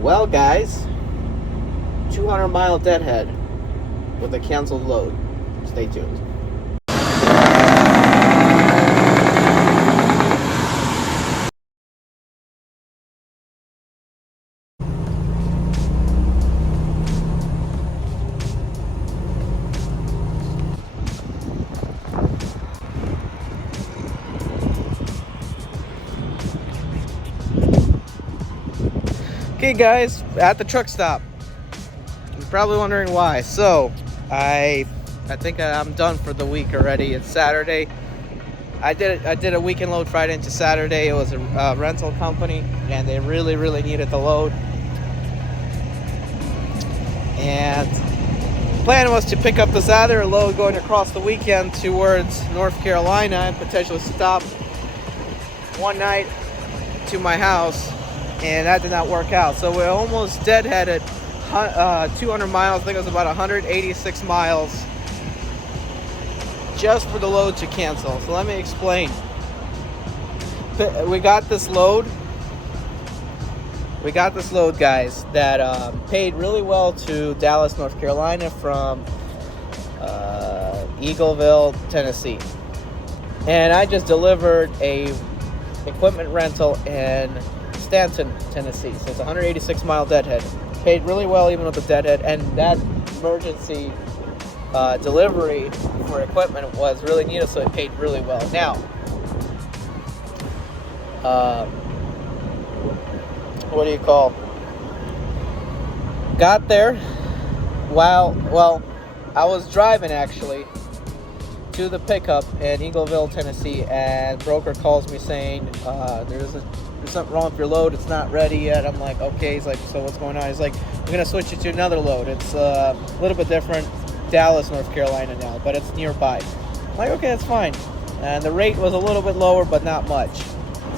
Well, guys, 200-mile deadhead with a canceled load. Stay tuned. Okay, guys, at the truck stop. You're probably wondering why. So, I think I'm done for the week already. It's Saturday. I did a weekend load Friday into Saturday. It was a rental company, and they really needed the load. And the plan was to pick up this other load going across the weekend towards North Carolina and potentially stop one night to my house. And that did not work out. So we're almost deadheaded 200 miles. I think it was about 186 miles just for the load to cancel. So let me explain. We got this load. Guys, that paid really well to Dallas, North Carolina from Eagleville, Tennessee. And I just delivered a equipment rental in Stanton, Tennessee. So it's a 186-mile deadhead. Paid really well even with the deadhead, and that emergency delivery for equipment was really needed, so it paid really well. Now, what do you call? Got there while I was driving actually to the pickup in Eagleville, Tennessee, and broker calls me saying there's something wrong with your load, it's not ready yet. I'm like, okay. He's like, so what's going on? He's like, we're gonna switch you to another load. It's a little bit different, Dallas, North Carolina now, but it's nearby. I'm like, okay, that's fine. And the rate was a little bit lower, but not much.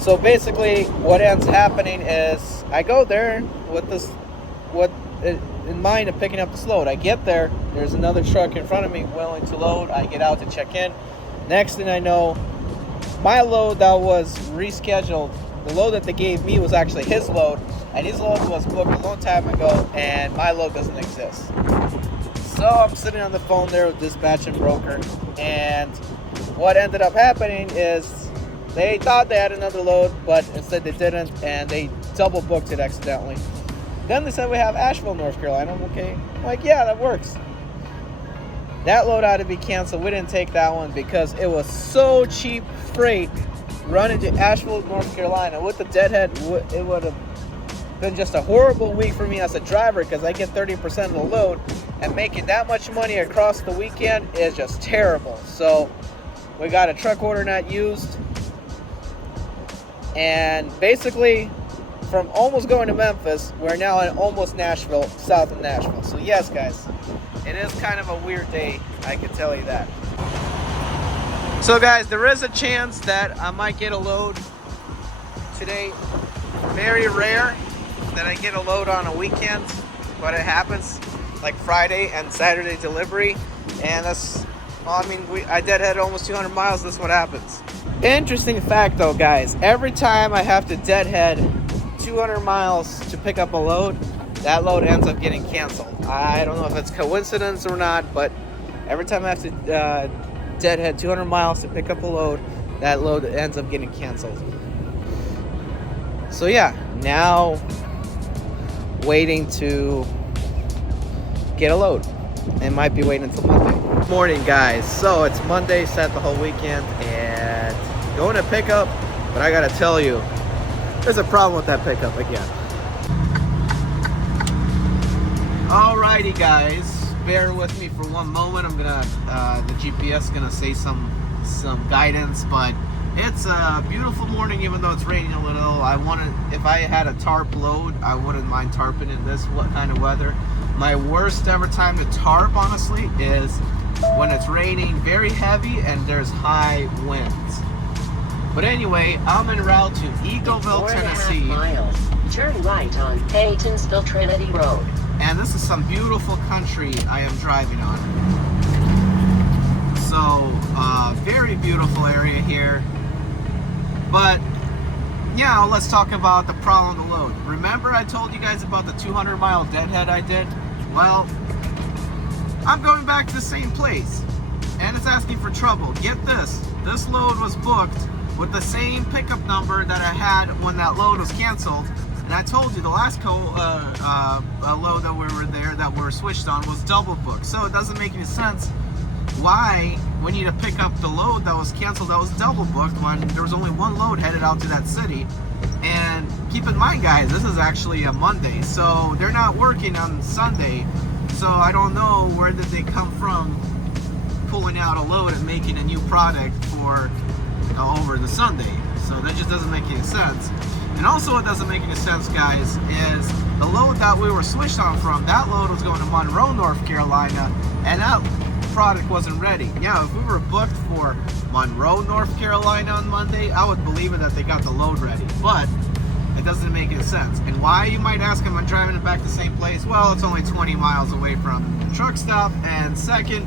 So basically what ends happening is I go there with this in mind of picking up this load. I get there, there's another truck in front of me willing to load. I get out to check in. Next thing I know, my load that was rescheduled, the load that they gave me was actually his load, and his load was booked a long time ago, and my load doesn't exist. So I'm sitting on the phone there with dispatch and broker, and what ended up happening is they thought they had another load, but instead they didn't, and they double booked it accidentally. Then they said we have Nashville, North Carolina. I'm okay. I'm like, yeah, that works. That load had to be canceled. We didn't take that one because it was so cheap freight running to Nashville, North Carolina with the deadhead. It would have been just a horrible week for me as a driver because I get 30% of the load, and making that much money across the weekend is just terrible. So we got a truck order not used, and basically from almost going to Memphis, we're now in almost Nashville, south of Nashville. So yes, guys, it is kind of a weird day, I can tell you that. So guys, there is a chance that I might get a load today. Very rare that I get a load on a weekend, but it happens, like Friday and Saturday delivery. And that's, well, I mean, I deadhead almost 200 miles, that's what happens. Interesting fact though, guys, every time I have to deadhead 200 miles to pick up a load, that load ends up getting canceled. I don't know if it's coincidence or not, but every time I have to deadhead 200 miles to pick up a load, that load ends up getting canceled. So yeah, now waiting to get a load. It might be waiting until Monday. Morning, guys. So it's Monday, set the whole weekend, and going to pick up, but I gotta tell you, there's a problem with that pickup again. Alrighty, guys, bear with me for one moment. I'm gonna the GPS is gonna say some guidance, but it's a beautiful morning even though it's raining a little. If I had a tarp load, I wouldn't mind tarping in this kind of weather. My worst ever time to tarp, honestly, is when it's raining very heavy and there's high winds. But anyway, I'm en route to Eagleville, Tennessee. 4.5 miles. Turn right on Paytonsville Trinity Road. And this is some beautiful country I am driving on. So, very beautiful area here. But now let's talk about the problem of the load. Remember I told you guys about the 200-mile deadhead I did? Well, I'm going back to the same place, and it's asking for trouble. Get this. This load was booked with the same pickup number that I had when that load was canceled. And I told you the last load that we were there, that we were switched on, was double booked. So it doesn't make any sense why we need to pick up the load that was canceled that was double booked when there was only one load headed out to that city. And keep in mind, guys, this is actually a Monday, so they're not working on Sunday. So I don't know where did they come from pulling out a load and making a new product for over the Sunday. So that just doesn't make any sense. And also what doesn't make any sense, guys, is the load that we were switched on from, that load was going to Monroe, North Carolina, and that product wasn't ready. Yeah, if we were booked for Monroe, North Carolina on Monday, I would believe it that they got the load ready, but it doesn't make any sense. And why, you might ask, am I driving it back to the same place? Well, it's only 20 miles away from the truck stop, and second,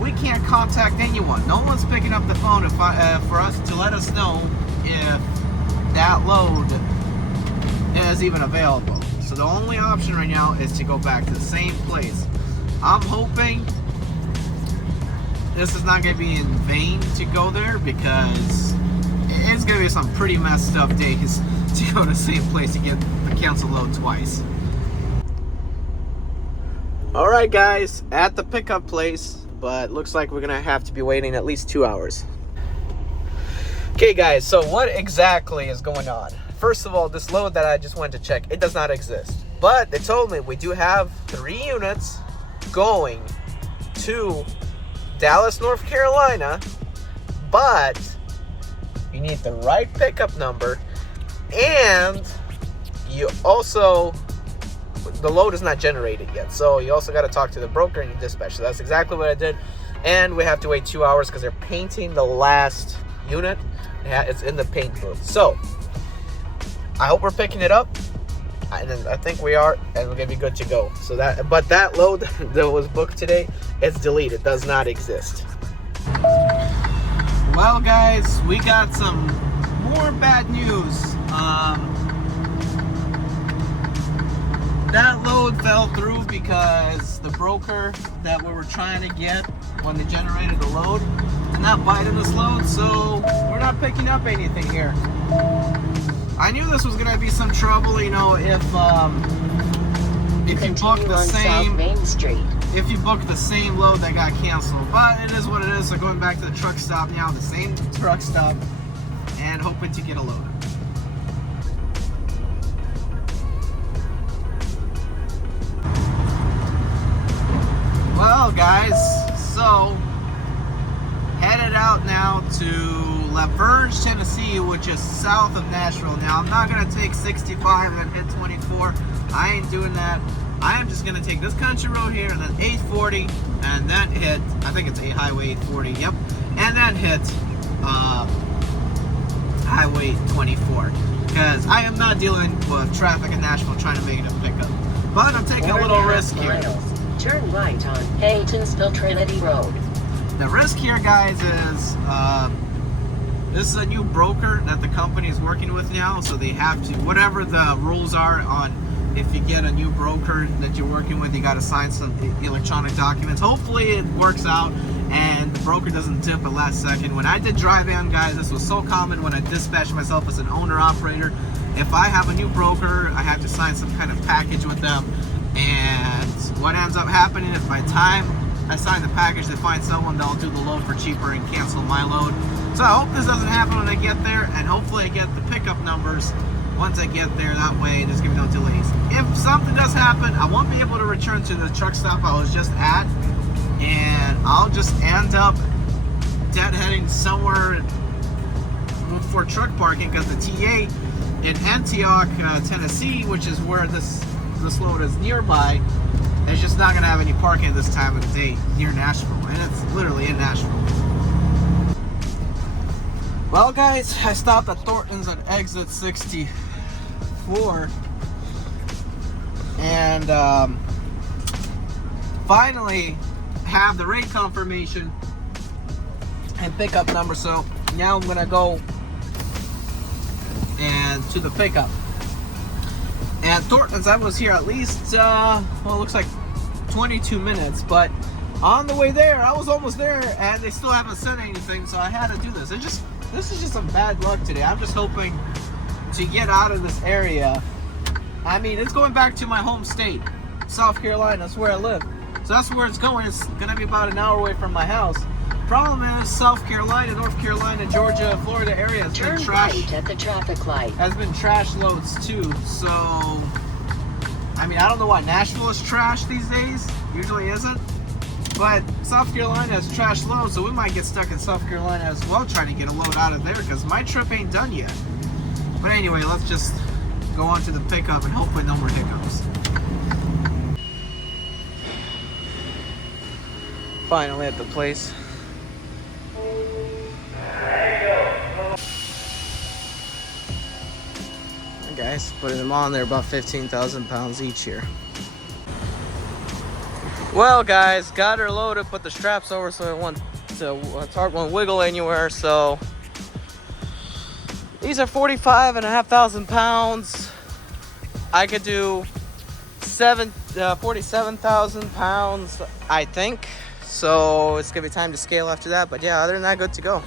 we can't contact anyone. No one's picking up the phone for us to let us know if that load is even available. So the only option right now is to go back to the same place. I'm hoping this is not going to be in vain to go there, because it's going to be some pretty messed up days to go to the same place to get the cancel load twice. Alright guys, at the pickup place, but looks like we're going to have to be waiting at least 2 hours. Okay guys, so what exactly is going on? First of all, this load that I just went to check, it does not exist. But they told me we do have 3 units going to Dallas, North Carolina, but you need the right pickup number, and you also, the load is not generated yet, so you also got to talk to the broker and your dispatch. So that's exactly what I did, and we have to wait 2 hours because they're painting the last unit. It's in the paint booth. So I hope we're picking it up, and I think we are, and we're gonna be good to go. So that load that was booked today, it's deleted, does not exist. Well guys, we got some more bad news. That load fell through because the broker that we were trying to get when they generated the load did not bite on this load, so we're not picking up anything here. I knew this was gonna be some trouble, you know, if you book the same Main Street. if you book the same load that got canceled. But it is what it is. So going back to the truck stop now, the same truck stop, and hoping to get a load. Well guys, so headed out now to La Verge, Tennessee, which is south of Nashville. Now I'm not gonna take 65 and then hit 24. I ain't doing that. I am just gonna take this country road here and then 840 and then hit, I think it's Highway 840, yep, and then hit Highway 24, because I am not dealing with traffic in Nashville trying to make it a pickup. But I'm taking a little risk here. Turn right on Catonsville Trinity Road. The risk here, guys, is this is a new broker that the company is working with now, so they have to, whatever the rules are on, if you get a new broker that you're working with, you got to sign some electronic documents. Hopefully it works out and the broker doesn't tip at last second. When I did drive-in, guys, this was so common when I dispatched myself as an owner-operator. If I have a new broker, I have to sign some kind of package with them, and what ends up happening is by the time I sign the package, they find someone that'll do the load for cheaper and cancel my load. So I hope this doesn't happen when I get there, and hopefully I get the pickup numbers once I get there. That way there's gonna be no delays. If something does happen, I won't be able to return to the truck stop I was just at, and I'll just end up deadheading somewhere for truck parking, because the TA in Antioch, Tennessee, which is where this load is nearby, is just not gonna have any parking this time of the day near Nashville, and it's literally in Nashville. Well guys, I stopped at Thornton's at exit 64, and finally have the rate confirmation and pickup number. So now I'm gonna go and to the pickup. And Thornton's, I was here at least, well, it looks like 22 minutes, but on the way there, I was almost there, and they still haven't said anything, so I had to do this. This is just some bad luck today. I'm just hoping to get out of this area. I mean, it's going back to my home state, South Carolina. That's where I live. So that's where it's going. It's going to be about an hour away from my house. Problem is, South Carolina, North Carolina, Georgia, Florida area has been trash. Turn right at the traffic light. Has been trash loads too. So, I mean, I don't know why Nashville is trash these days. Usually isn't. But South Carolina has trash loads, so we might get stuck in South Carolina as well, trying to get a load out of there because my trip ain't done yet. But anyway, let's just go on to the pickup and hopefully no more hiccups. Finally at the place. Guys, putting them on there, about 15,000 pounds each here. Well, guys, got her loaded, put the straps over so its heart won't wiggle anywhere. So these are 45,500 pounds. I could do 47,000 pounds, I think. So it's gonna be time to scale after that. But yeah, other than that, good to go.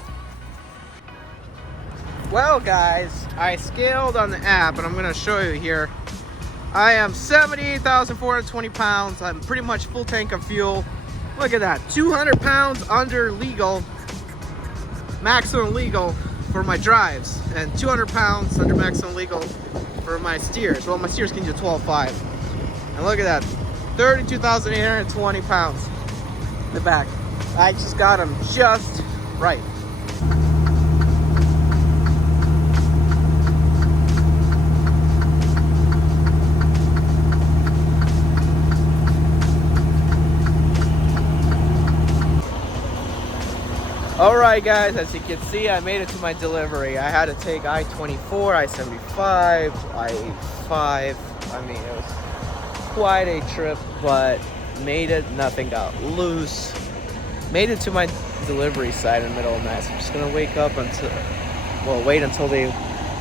Well, guys, I scaled on the app, and I'm going to show you here. I am 78,420 pounds. I'm pretty much full tank of fuel. Look at that, 200 pounds under legal, maximum legal for my drives, and 200 pounds under maximum legal for my steers. Well, my steers can do 12.5. And look at that, 32,820 pounds in the back. I just got them just right. Alright guys, as you can see, I made it to my delivery. I had to take I-24, I-75, I-85. I mean, it was quite a trip, but made it. Nothing got loose. Made it to my delivery site in the middle of the night. So I'm just gonna wait until they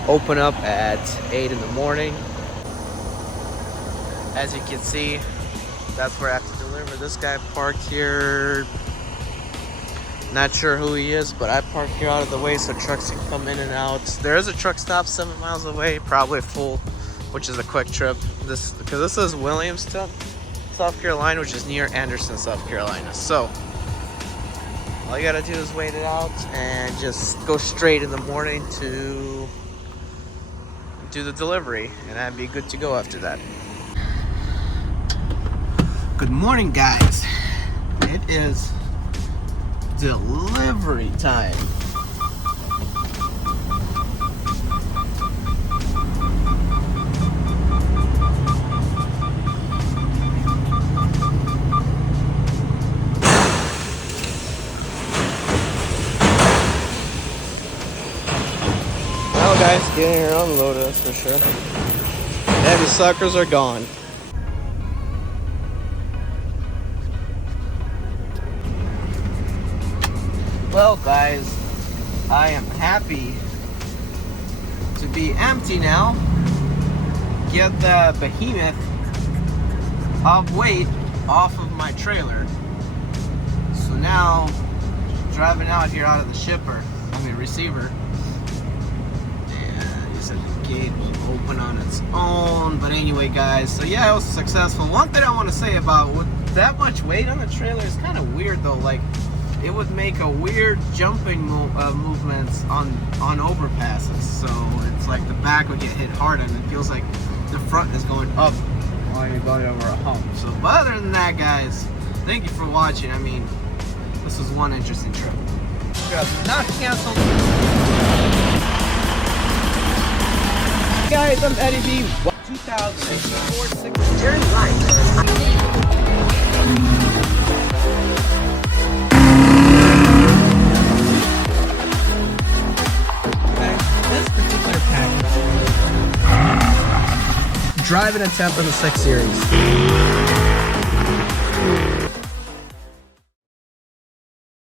open up at 8 in the morning. As you can see, that's where I have to deliver. This guy parked here. Not sure who he is, but I parked here out of the way so trucks can come in and out. There is a truck stop 7 miles away, probably full, which is a quick trip. Because this is Williamstown, South Carolina, which is near Anderson, South Carolina. So all you gotta do is wait it out and just go straight in the morning to do the delivery, and I'd be good to go after that. Good morning, guys. It is delivery time. Well, guys, getting here unloaded, that's for sure. Heavy suckers are gone. Well, guys, I am happy to be empty now. Get the behemoth of weight off of my trailer. So now, driving out here out of the receiver. And you said the gate will open on its own. But anyway, guys, so yeah, it was successful. One thing I want to say about with that much weight on the trailer is kind of weird though. Like, it would make a weird jumping movements on overpasses. So it's like the back would get hit hard and it feels like the front is going up while you're going over a hump. So, but other than that, guys, thank you for watching. I mean, this was one interesting trip. Not canceled. Guys, I'm Eddie B. 2004 Turn right on driving a temp in the 6 Series.